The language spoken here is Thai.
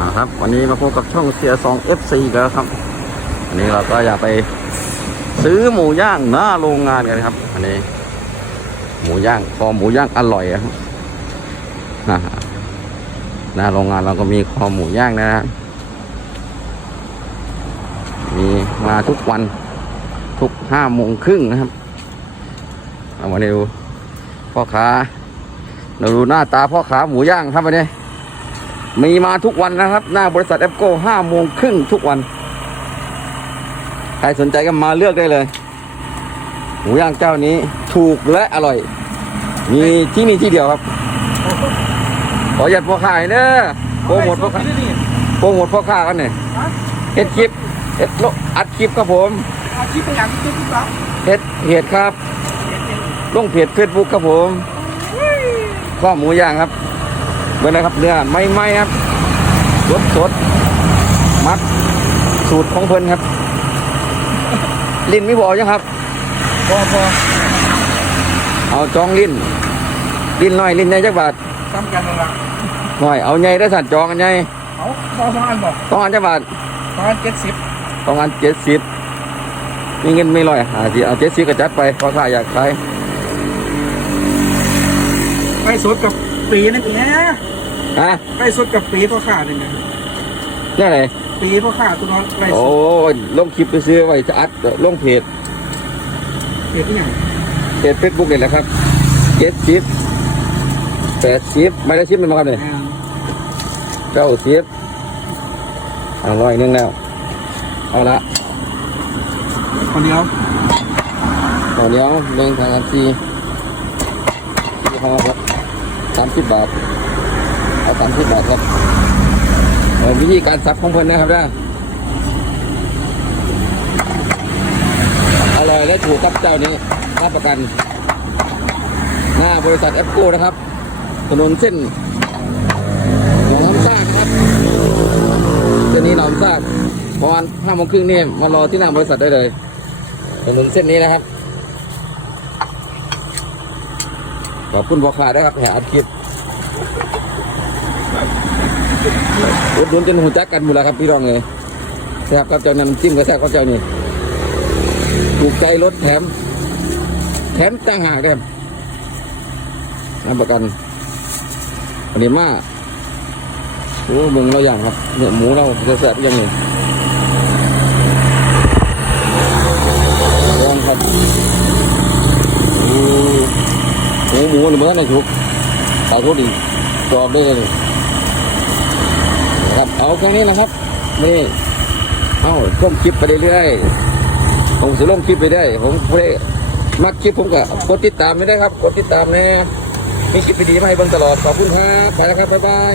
อ่าครับ วันนี้มาพบกับช่องเสียสอง FC อีกแล้วครับ วันนี้เราก็อยากไปซื้อหมูย่างหน้าโรงงานกันครับ อันนี้ หมูย่างคอหมูย่างอร่อยอะครับหน้าโรงงานเราก็มีคอหมูย่างนะฮะมีมาทุกวันทุกห้าโมงครึ่งนะครับเอามาดูพ่อค้าเราดูหน้าตาพ่อค้าหมูย่างครับวันนี้ มีมาทุกวันนะครับ หน้าบริษัทแอปโก้ห้าโมงครึ่งทุกวัน ใครสนใจก็มาเลือกได้เลย หมูย่างเจ้านี้ถูกและอร่อย มีที่นี่ที่เดียวครับ ขอหยัดพ่อค้ายเนอะโปรโมทพ่อค้าโปรโมทพ่อค้ากันหน่อยเฮ็ดคลิปเฮ็ดโลอัดคลิปครับผมอาชีพเป็นอย่างที่พี่ป๊อปเฮ็ดเพจครับลงเพจเฟซบุ๊กครับผมข้อหมูย่างครับ เมื่อไรครับเนื้อไม่ไหมครับสดสดมักสูตรของเพิ่นครับ ลิ้นไม่บอกยังครับพอพอเอาจองลิ้น ลิ้นน้อยลิ้นใหญ่จักบาททำกันละหน่อยเอาใหญ่ได้สัตว์จองกันใหญ่เขาพอสองอันบอกต้องอันจักบาทประมาณเจ็ดสิบต้องอันเจ็ดสิบมีเงินไม่ร้อยหาสิเอาเจ็ดสิบก็จัดไปเพราะข้าอยากขายใกล้สดกับ ปีนั่นแหละฮะใกล้สดกับปีพ่อข้าเนี่ยนะนี่ไหนปีพ่อข้าตัวน้อยใกล้สโอ้ดยลงคลิปไปซื้อไว้จะอัดลงเพจเห็นที่ไหนเพจเฟซบุ๊กนี่แหละครับเจ็ดสิบแปดสิบไม่ได้ชิปมันมาครับเนี่ยเก้าสิบเอาร้อยหนึงแล้ว เอาละคนเดียวต่อเดียวหนึ่งทางกันสี่สี่ห้าครับ สามสิบบาท เอาสามสิบบาทครับเออวิธีการซับของเพิ่นนะครับนะอร่อยและถูกกับเจ้านี้รับประกัน หน้าบริษัทแอปโก้นะครับ ถนนเส้นหนองน้ำซากนะครับเส้นนี้หนองน้ำซากปรห้าโมงครึ่งนี่มารอที่หน้าบริษัทได้เลย ถนนเส้นนี้นะครับ ขอบคุณพ่อค้าได้ครับแห่อัดคลิปรถดุนจนหูจักกันหมดแล้วครับพี่รองเลยแซ่บกับเจ้าน้ำจิ้มกับแซ่บกับเจ้านี่ถูกใจรถแถม แถมต่างหากเลยรับประกันอันนี้มากโอ้เมืองเราอย่างครับเนื้อหมูเราจะแซ่บยังไงครับ โอ้หมูหมูนี่เมื่อไหร่ชุกเอาทุกดีจอบได้เลยนะครับเอาครั้งนี้นะครับนี่เอาช่วงคลิปไปเรื่อยๆผมจะลงคลิปไปได้ ผมไม่ได้มักคลิปผมก็กดติดตามไม่ได้ครับกดติดตามแน่มีคลิปดีๆมาให้เบิ่งตลอดขอบคุณครับไปแล้วครับบ๊ายบาย